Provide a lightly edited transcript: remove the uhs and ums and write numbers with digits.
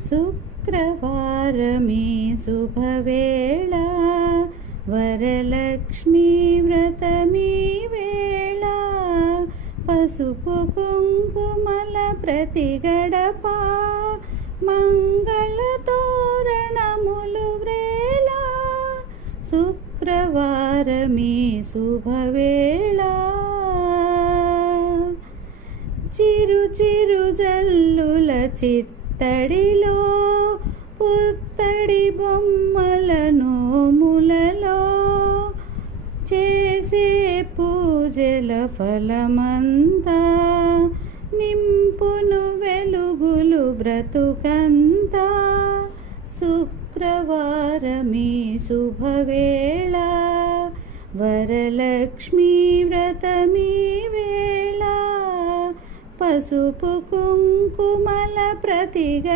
శుక్రవారమే శుభవేళ వరలక్ష్మీ వ్రతమీ వేళ పసుపు కుంకుమల ప్రతి గడప మంగళ తోరణములు వ్రేళ శుక్రవారమే శుభవేళ చిరు చిరు జల్లుల చిత్తడిలో పుత్తడి బొమ్మల నోములలో చేసే పూజల ఫలమంతా నింపును వెలుగులు బ్రతుకంతా శుక్రవారమే శుభవేళ వరలక్ష్మీ వ్రతమీ వేళ పసుపు కుంకుమల ప్రతి